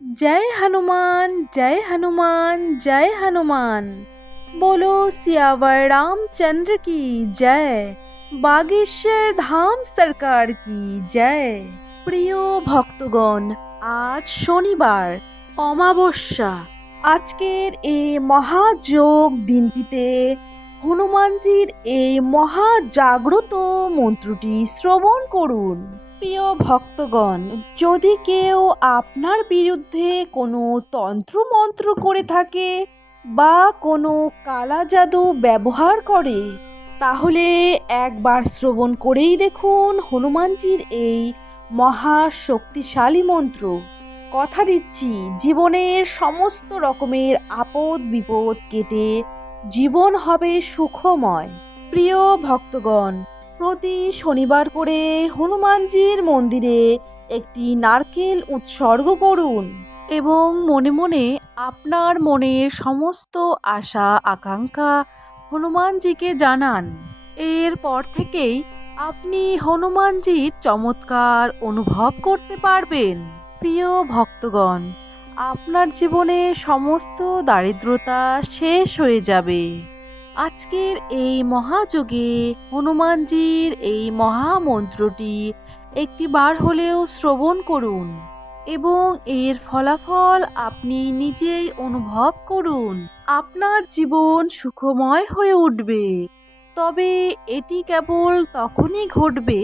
जय हनुमान जय हनुमान जय हनुमान। बोलो सियावर रामचंद्र की जय। बागेश्वर धाम सरकार की जय। প্রিয় ভক্তগণ, আজ শনিবার অমাবস্যা। আজকের এই মহাযোগ দিনটিতে হনুমানজির এই মহাজাগ্রত মন্ত্রটি শ্রবণ করুন। প্রিয় ভক্তগণ, যদি কেউ আপনার বিরুদ্ধে কোনো তন্ত্রমন্ত্র করে থাকে বা কোনো কালা জাদু ব্যবহার করে, তাহলে একবার শ্রবণ করেই দেখুন হনুমানজির এই মহা শক্তিশালী মন্ত্র। কথা দিচ্ছি, জীবনের সমস্ত রকমের আপদ বিপদ কেটে জীবন হবে সুখময়। প্রিয় ভক্তগণ, প্রতি শনিবার করে হনুমানজির মন্দিরে একটি নারকেল উৎসর্গ করুন এবং মনে মনে আপনার মনের সমস্ত আশা আকাঙ্ক্ষা হনুমানজিকে জানান। এরপর থেকেই আপনি হনুমানজির চমৎকার অনুভব করতে পারবেন। প্রিয় ভক্তগণ, আপনার জীবনে সমস্ত দারিদ্রতা শেষ হয়ে যাবে। আজকের এই মহাযোগে হনুমানজির এই মহামন্ত্রটি একটিবার হলেও শ্রবণ করুন এবং এর ফলাফল আপনি নিজেই অনুভব করুন। আপনার জীবন সুখময় হয়ে উঠবে। তবে এটি কেবল তখনই ঘটবে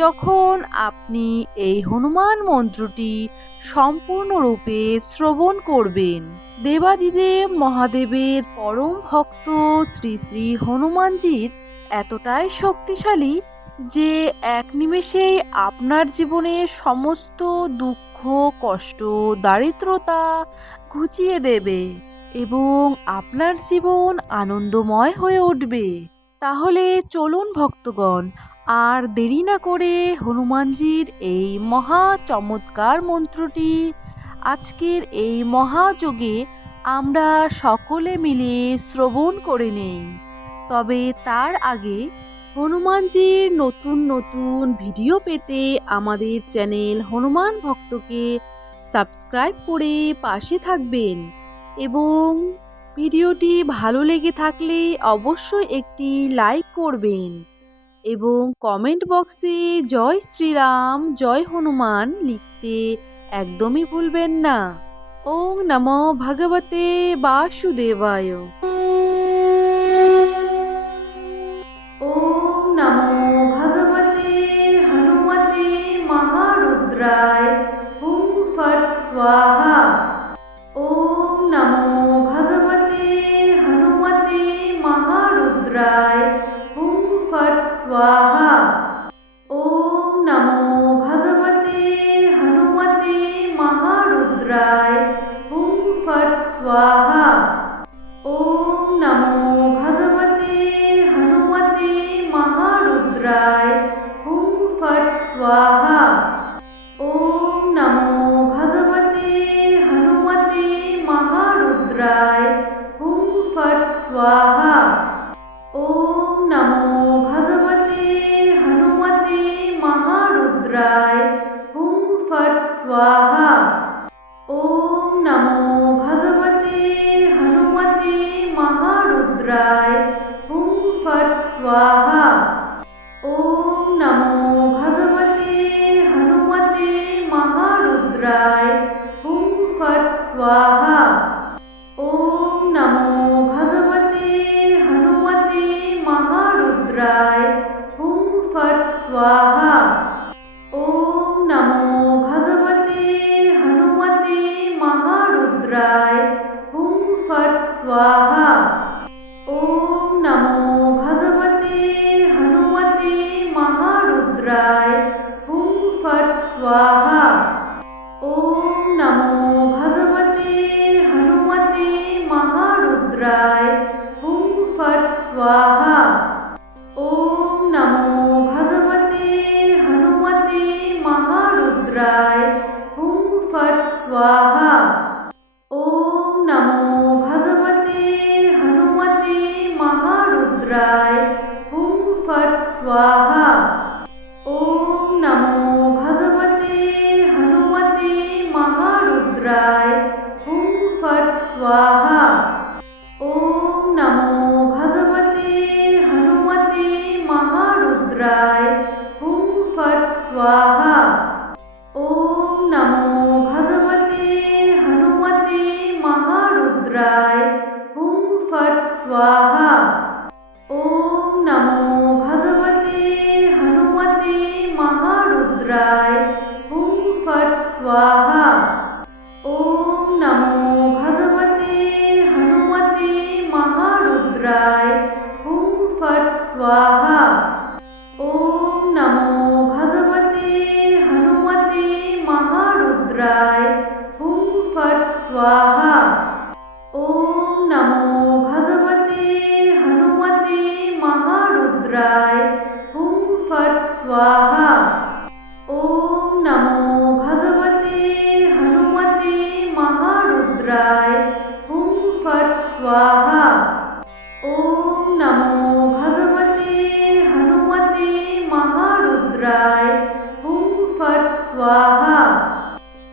যখন আপনি এই হনুমান মন্ত্রটি সম্পূর্ণরূপে শ্রবণ করবেন। দেবাদিদেব মহাদেবের পরম ভক্ত শ্রী শ্রী হনুমানজির এতটাই শক্তিশালী যে এক নিমেষেই আপনার জীবনের সমস্ত দুঃখ কষ্ট দারিদ্রতা ঘুচিয়ে দেবে এবং আপনার জীবন আনন্দময় হয়ে উঠবে। তাহলে চলুন ভক্তগণ, আর দেরি না করে হনুমানজির এই মহা চমৎকার মন্ত্রটি আজকের এই মহাযোগে আমরা সকলে মিলে শ্রবণ করে নেই। তবে তার আগে হনুমানজির নতুন নতুন ভিডিও পেতে আমাদের চ্যানেল হনুমান ভক্তকে সাবস্ক্রাইব করে পাশে থাকবেন এবং ভিডিওটি ভালো লেগে থাকলে অবশ্যই একটি লাইক করবেন এবং কমেন্ট বক্সে জয় শ্রীরাম জয় হনুমান লিখতে একদমই ভুলবেন না। ওম নমো ভগবতে বাসুদেবায়। ওম নমো ভগবতে হনুমতে মহারুদ্রায় হুং ফট স্বাহা। ওম নমো ভগবতে হনুমতে মহারুদ্রায় হুং ফট স্বাহা। ওম নমো ভগবতে হনুমতে মহারুদ্রায় হুং ফট স্বাহা। ওম নমো ভগবতে হনুমতে মহারুদ্রায় হুং ফট স্বাহা। ওম নমো ভগবতে হনুমতে মহারুদ্রায় হুং ফট স্বাহা। ওম নমো ভগবতে হনুমতে মহারুদ্রায় হুং ফট স্বাহা। ওম নমো ভগবতে হনুমতে মহারুদ্রায় হুং ফট স্বাহা। ওম নমো ভগবতে হনুমতে মহারুদ্রায় হুং ফট স্বাহা। ওম নমো ভগবতে হনুমতে মহারুদ্রায় হুং ফট স্বাহা। ওম নমো ভগবতে হনুমতে মহারুদ্রায় হুং ফট স্বাহা। ওম নমো ভগবতে হনুমতে মহারুদ্রায় হুং ফট স্বাহা। ওম নমো ভগবতে হনুমতে মহারুদ্রায় হুং ফট স্বাহা। ওম নমো ভগবতে হনুমতে মহারুদ্রায় হুং ফট স্বাহা। ওম নমো ভগবতে হনুমতে মহারুদ্রায় হুং ফট স্বাহা। ওম নমো ভগবতে হনুমতে মহারুদ্রায় महारुद्राय हुं फट् स्वाहा। ॐ नमो भगवते हनुमते महारुद्राय हुं फट् स्वाहा। ॐ नमो भगवते हनुमते महारुद्राय हुं फट् स्वाहा। ॐ नमो भगवते हनुमते महारुद्राय हुं फट् स्वाहा। ॐ नमो भगवते हनुमते महारुद्राय हुं फट् स्वाहा। ॐ नमो भगवते हनुमते महारुद्राय हुं फट् स्वाहा। ॐ नमो भगवते हनुमते महारुद्राय हुं फट् स्वाहा। ॐ नमो भगवते हनुमते महारुद्राय हुं फट् स्वाहा। ॐ नमो भगवते हनुमते महारुद्राय हुं फट् स्वाहा।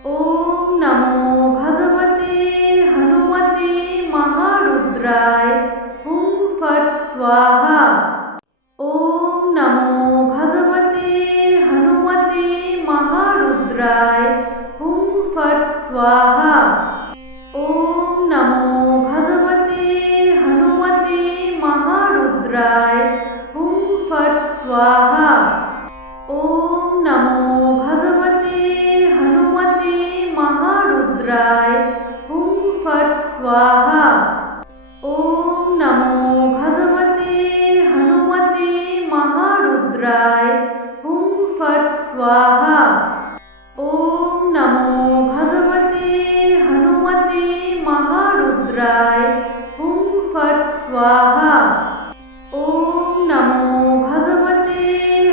ॐ नमो भगवते हनुमते महारुद्राय हुं फट् स्वाहा। ॐ नमो भगवते हनुमते महारुद्राय हुं फट् स्वाहा। ॐ नमो भगवते हनुमते महारुद्राय हुं फट् स्वाहा। ॐ नमो भगवते हनुमते महारुद्राय हुं फट् स्वाहा। ॐ नमो भगवते हनुमते महारुद्राय हुं फट् स्वाहा। ॐ नमो भगवते हनुमते महारुद्राय हुं फट् स्वाहा। ॐ नमो भगवते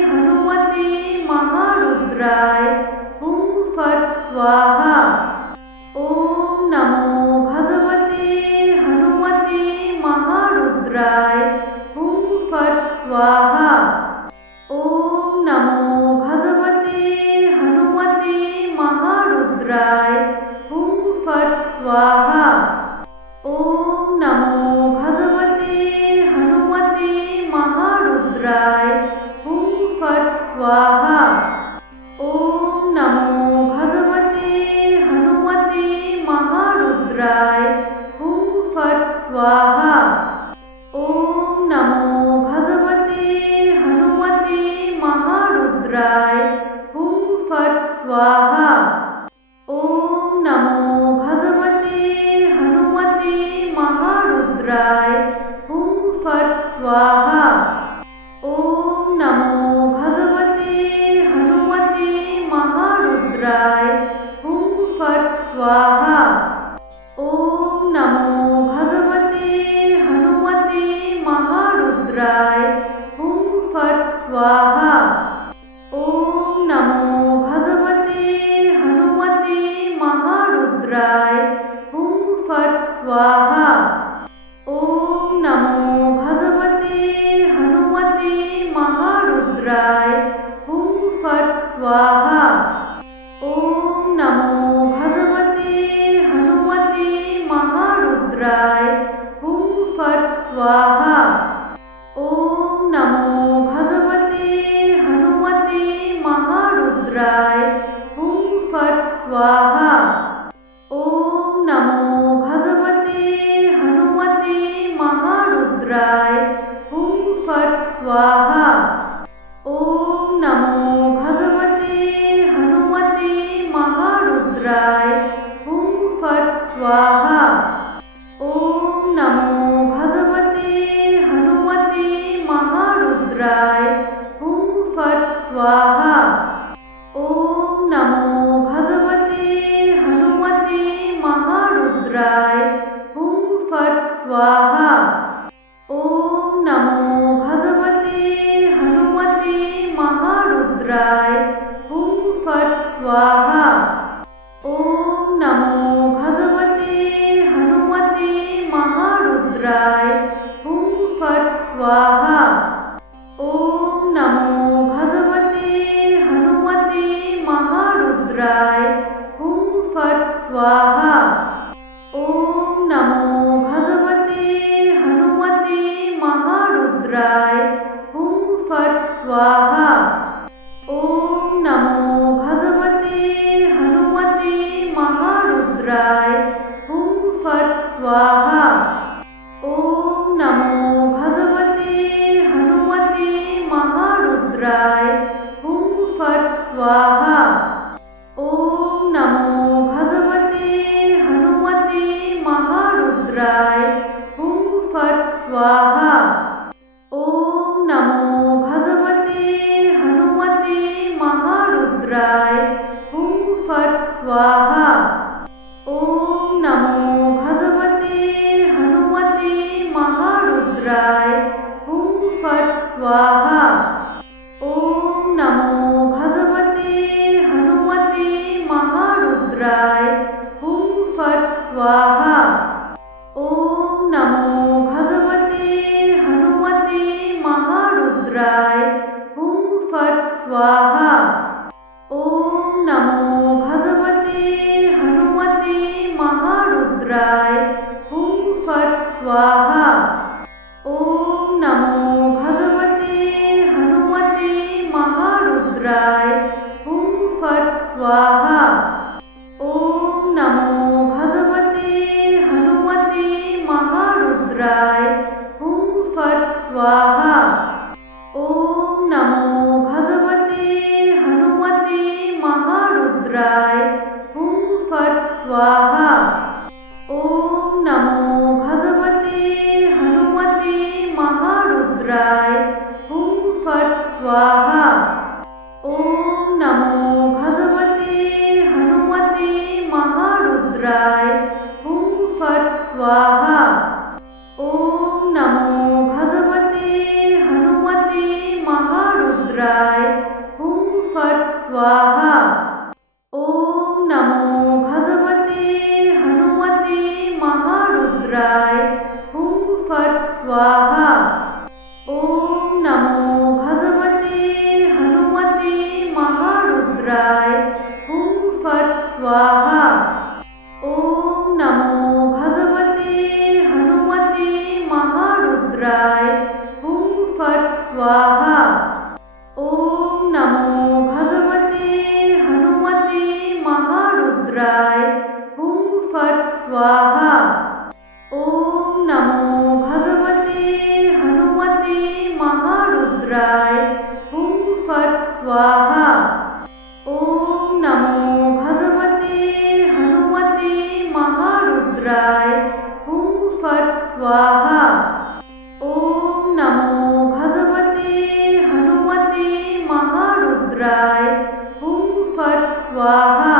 हनुमते महारुद्राय हुं फट् स्वाहा। ॐ नमो भगवते हनुमते महारुद्राय हुं फट् स्वाहा। ॐ नमो भगवते हनुमते महारुद्राय हुं फट् स्वाहा। ॐ नमो भगवते हनुमते महारुद्राय हुं फट् स्वाहा। ॐ नमो भगवते हनुमते महारुद्राय हुं फट् स्वाहा। ॐ नमो भगवते हनुमते महारुद्राय हुं फट् स्वाहा। ॐ नमो भगवते हनुमते महारुद्राय हुं फट् स्वाहा। ॐ नमो भगवते हनुमते महारुद्राय हुं फट् स्वाहा। ॐ नमो भगवते हनुमते महारुद्राय हुं फट् स्वाहा। ॐ नमो भगवते हनुमते महारुद्राय हुं फट् स्वाहा। ॐ नमो भगवते हनुमते महारुद्राय हुं फट् स्वाहा। ॐ नमो भगवते हनुमते महारुद्राय हुं फट् स्वाहा। ॐ नमो भगवते हनुमते महारुद्राय हुं फट् स्वाहा। ॐ नमो भगवते हनुमते महारुद्राय हुं फट् स्वाहा। ॐ नमो भगवते हनुमते महारुद्राय हुं फट् स्वाहा। ॐ नमो भगवते हनुमते महारुद्राय हुं फट् स्वाहा। ॐ नमो भगवते हनुमते महारुद्राय हुं फट् स्वाहा। ॐ नमो भगवते हनुमते महारुद्राय हुं फट् स्वाहा। ॐ नमो भगवते हनुमते महारुद्राय हुं फट् स्वाहा। ॐ नमो भगवते हनुमते महारुद्राय हुं फट् स्वाहा। महारुद्राय हुं फट् स्वाहा। ओम नमो भगवते हनुमते महारुद्राय हुं फट् स्वाहा। ओम नमो भगवते हनुमते महारुद्राय हुं फट् स्वाहा। ओम नमो भगवते हनुमते महारुद्राय हुं फट् स्वाहा। ओम नमो भगवते हनुमते महारुद्राय हुं फट् स्वाहा। ओम नमो भगवते हनुमते महारुद्राय हुं फट् स्वाहा। ओम नमो भगवते हनुमते महारुद्राय हुं फट् स्वाहा। ओम नमो भगवते हनुमते महारुद्राय हुं फट् स्वाहा। ओम नमो भगवते हनुमते महारुद्राय हुं फट् स्वाहा। ओम नमो भगवते हनुमते महारुद्राय हुं फट् स्वाहा। ओम नमो भगवते हनुमते महारुद्राय हुं फट् स्वाहा। ओम नमो भगवते हनुमते महारुद्राय हुं फट् स्वाहा। ओम नमो भगवते हनुमते महारुद्राय हुं फट् स्वाहा। ओम नमो भगवते हनुमते महारुद्राय हुं फट् स्वाहा। ओम नमो भगवते हनुमते महारुद्राय हुं फट् स्वाहा। ओम नमो भगवते हनुमते महारुद्राय हुं फट् स्वाहा। ओम नमो भगवते हनुमते महारुद्राय हुं फट् स्वाहा। ओम नमो भगवते हनुमते महारुद्राय हुं फट् स्वाहा। ओम नमो भगवते हनुमते महारुद्राय हुं फट् स्वाहा। ओम नमो भगवते हनुमते महारुद्राय हुं फट् स्वाहा। ओम नमो भगवते हनुमते महारुद्राय हुं फट् स्वाहा।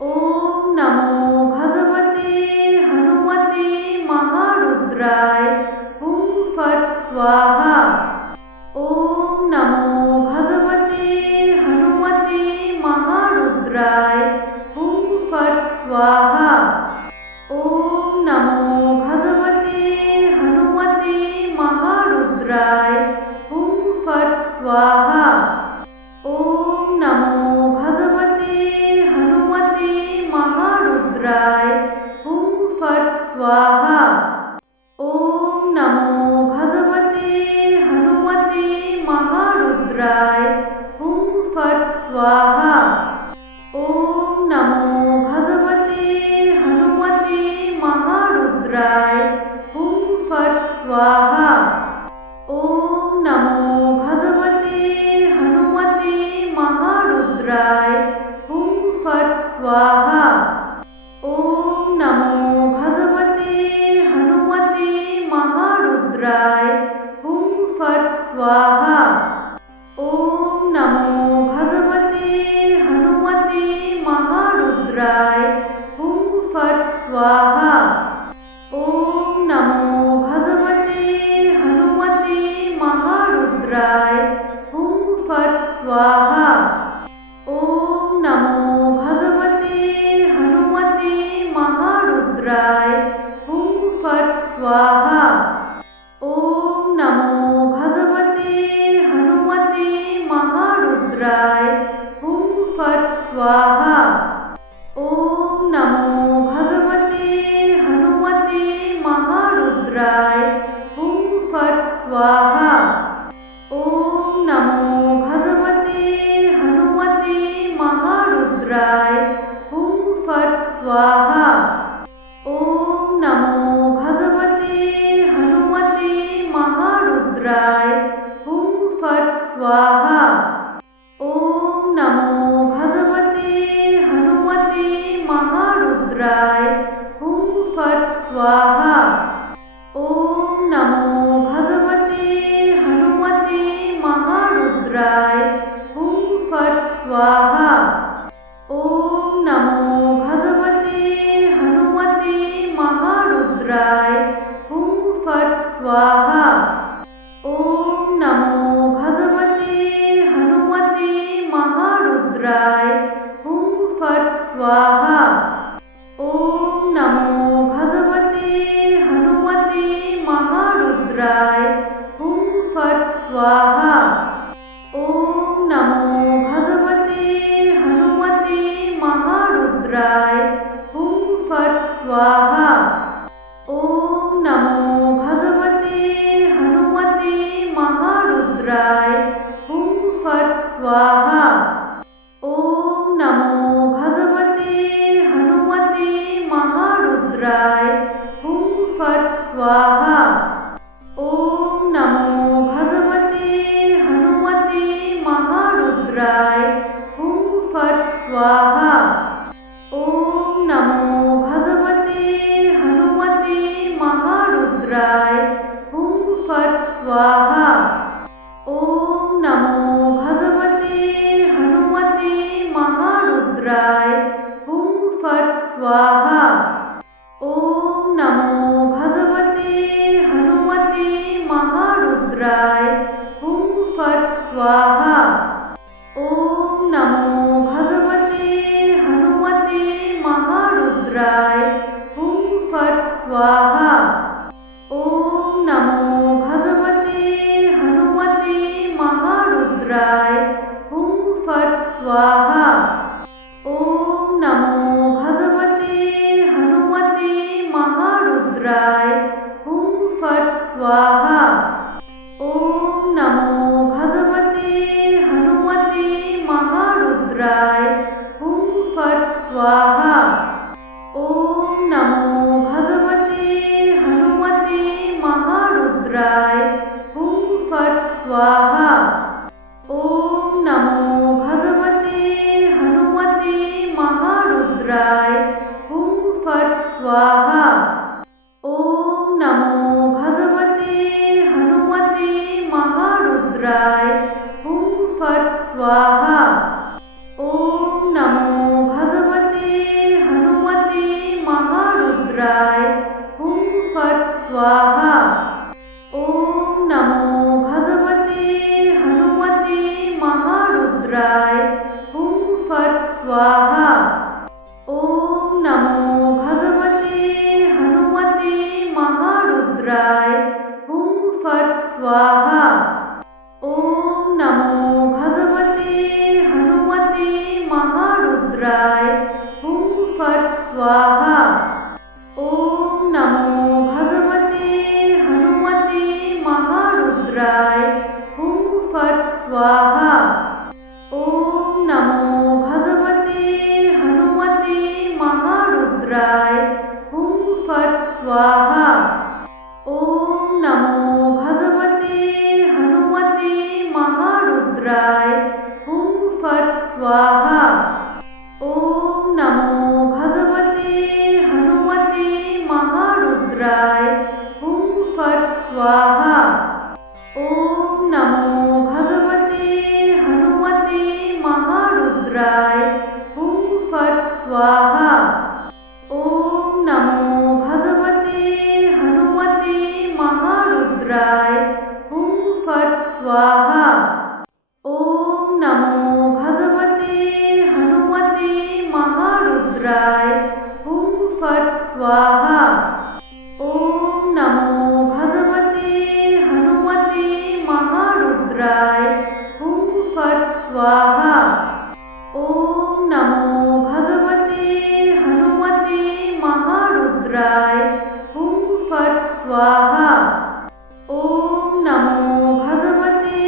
ओम नमो भगवते हनुमते महारुद्राय हुं फट् स्वाहा। ओम नमो भगवते हनुमते महारुद्राय हुं फट् स्वाहा। ओम नमो भगवते हनुमते महारुद्राय हुं फट् स्वाहा। ओम नमो भगवते हनुमते महारुद्राय हुं फट् स्वाहा। ओम नमो भगवते हनुमते महारुद्राय हुं फट् स्वाहा। ओम नमो भगवते हनुमते महारुद्राय हुं फट् स्वाहा। ओम नमो भगवते हनुमते महारुद्राय हुं फट् स्वाहा। ओम नमो भगवते हनुमते महारुद्राय हुं फट् स्वाहा। ओम नमो भगवते हनुमते महारुद्राय हुं फट् स्वाहा। ओम नमो भगवते हनुमते महारुद्राय हुं फट् स्वाहा। ओम नमो भगवते हनुमते महारुद्राय हुं फट् स्वाहा। ओम नमो भगवते हनुमते महारुद्राय हुं फट् स्वाहा। ओम नमो भगवते हनुमते महारुद्राय हुं फट् स्वाहा। ओम नमो भगवते हनुमते महारुद्राय हुं फट् स्वाहा। ॐ नमो भगवते हनुमते महारुद्राय हुं फट् स्वाहा। ॐ नमो भगवते हनुमते महारुद्राय हुं फट् स्वाहा। ॐ नमो भगवते हनुमते महारुद्राय हुं फट् स्वाहा। ॐ नमो भगवते हनुमते महारुद्राय हुं फट् स्वाहा। ॐ नमो भगवते हनुमते महारुद्राय हुं फट् स्वाहा। ॐ नमो भगवते हनुमते महारुद्राय हुं फट् स्वाहा। ॐ नमो भगवते हनुमते महारुद्राय हुं फट् स्वाहा। ॐ नमो भगवते हनुमते महारुद्राय हुं फट् स्वाहा। ॐ नमो भगवते हनुमते महारुद्राय हुं फट् स्वाहा। ॐ नमो भगवते हनुमते महारुद्राय हुं फट् स्वाहा। ॐ नमो भगवते हनुमते महारुद्राय हुं फट् स्वाहा। ॐ नमो भगवते हनुमते महारुद्राय हुं फट् स्वाहा। ॐ नमो भगवते हनुमते महारुद्राय हुं फट् स्वाहा। ॐ नमो भगवते हनुमते महारुद्राय हुं फट् स्वाहा। ॐ नमो भगवते हनुमते महारुद्राय हुं फट् स्वाहा। ॐ नमो भगवते हनुमते महारुद्राय हुं फट् स्वाहा। ॐ नमो भगवते हनुमते महारुद्राय हुं फट् स्वाहा। ॐ नमो भगवते हनुमते महारुद्राय हुं फट् स्वाहा। ॐ नमो भगवते हनुमते महारुद्राय हुं फट् स्वाहा। ॐ नमो भगवते हनुमते महारुद्राय हुं फट् स्वाहा। ॐ नमो भगवते हनुमते महारुद्राय हुं फट् स्वाहा। ॐ नमो भगवते हनुमते महारुद्राय हुं फट् स्वाहा। ॐ नमो भगवते हनुमते महारुद्राय हुं फट् स्वाहा। ॐ नमो भगवते हनुमते महारुद्राय हुं फट् स्वाहा। ॐ नमो भगवते हनुमते महारुद्राय हुं फट् स्वाहा। ॐ नमो भगवते हनुमते महारुद्राय हुं फट् स्वाहा। ॐ नमो भगवते हनुमते महारुद्राय हुं फट् स्वाहा। ॐ नमो भगवते हनुमते महारुद्राय हुं फट् स्वाहा। ॐ नमो भगवते हनुमते महारुद्राय हुं फट् स्वाहा। ॐ नमो भगवते हनुमते महारुद्राय हुं फट् स्वाहा। ॐ नमो भगवते हनुमते महारुद्राय हुं फट् स्वाहा। ॐ नमो भगवते हनुमते महारुद्राय हुं फट् स्वाहा। ॐ नमो भगवते हनुमते महारुद्राय हुं फट् स्वाहा। ॐ नमो भगवते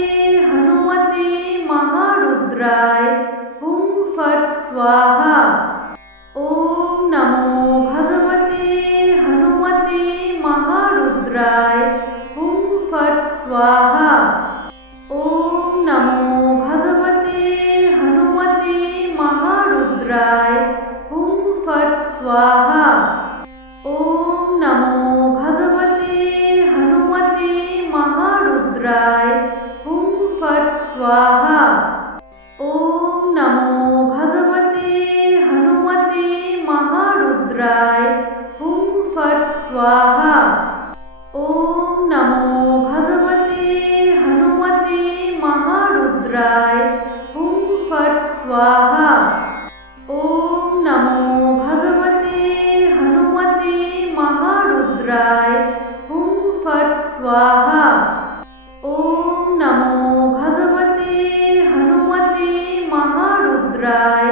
हनुमते महारुद्राय हुं फट् स्वाहा। ॐ स्वाहा। ॐ नमो भगवते हनुमते महारुद्राय हुं फट् स्वाहा। ॐ नमो भगवते हनुमते महारुद्राय हुं फट् स्वाहा। ॐ नमो भगवते हनुमते महारुद्राय हुं फट् स्वाहा। ॐ नमो भगवते हनुमते महारुद्राय हुं फट् स्वाहा। ॐ नमो भगवते हनुमते महारुद्राय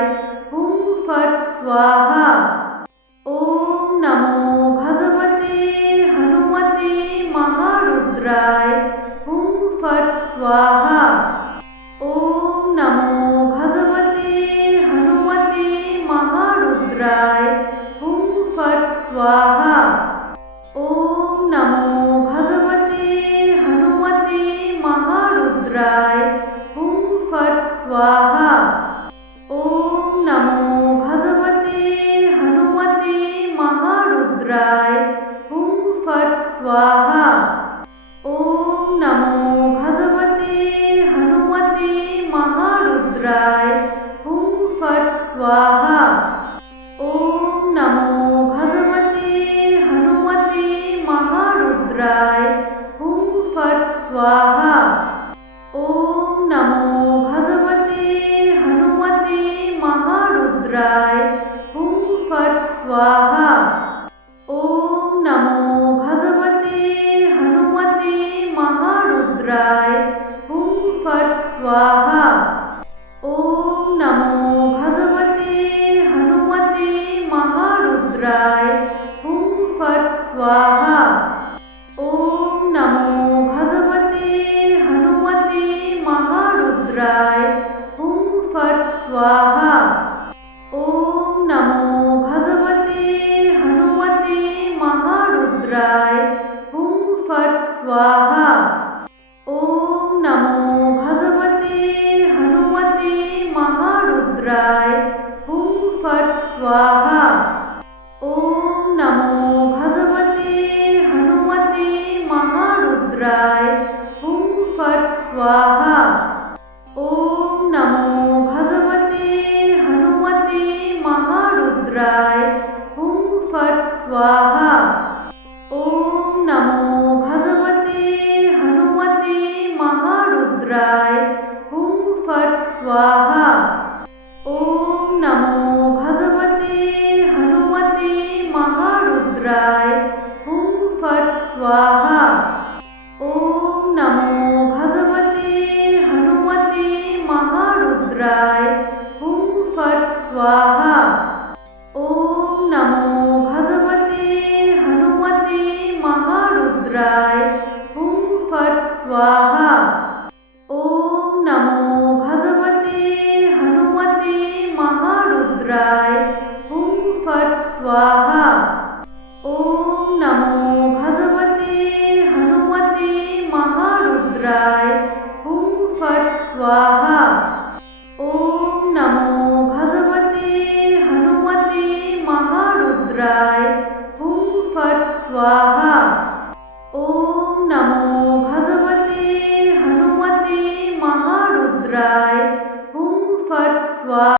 हुं फट् स्वाहा। ॐ नमो भगवते हनुमते महारुद्राय हुं फट् स्वाहा। ॐ नमो भगवते हनुमते महारुद्राय हुं फट् स्वाहा। ॐ नमो भगवते हनुमते महारुद्राय हुं फट् स्वाहा। ॐ नमो भगवते हनुमते महारुद्राय हुं फट् स्वाहा। ॐ नमो भगवते हनुमते महारुद्राय हुं फट् स्वाहा। ॐ नमो भगवते हनुमते महारुद्राय हुं फट् स्वाहा। ॐ नमो भगवते हनुमते महारुद्राय हुं फट् स्वाहा। ॐ नमो भगवते हनुमते महारुद्राय हुं फट् स्वाहा। ॐ नमो भगवते हनुमते महारुद्राय हुं फट् स्वाहा। ॐ नमो भगवते हनुमते महारुद्राय हुं फट् स्वाहा। ॐ नमो भगवते हनुमते महारुद्राय हुं फट् स्वाहा। ॐ नमो भगवते हनुमते महारुद्राय हुं फट् स्वाहा। ॐ नमो भगवते हनुमते महारुद्राय हुं फट् स्वाहा। ॐ नमो भगवते हनुमते महारुद्राय हुं फट् स्वाहा। ॐ नमो भगवते हनुमते महारुद्राय हुं फट् स्वाहा। ॐ नमो भगवते हनुमते महारुद्राय हुं फट् स्वाहा। ॐ नमो भगवते हनुमते महारुद्राय हुं फट् स्वाहा। ॐ नमो भगवते हनुमते महारुद्राय हुं फट् स्वाहा। ॐ नमो भगवते हनुमते महारुद्राय हुं फट् स्वाहा। ॐ नमो भगवते हनुमते महारुद्राय हुं फट् स्वाहा। ॐ नमो भगवते हनुमते महारुद्राय हुं फट् स्वाहा। ॐ नमो भगवते हनुमते महारुद्राय हुं फट् स्वाहा।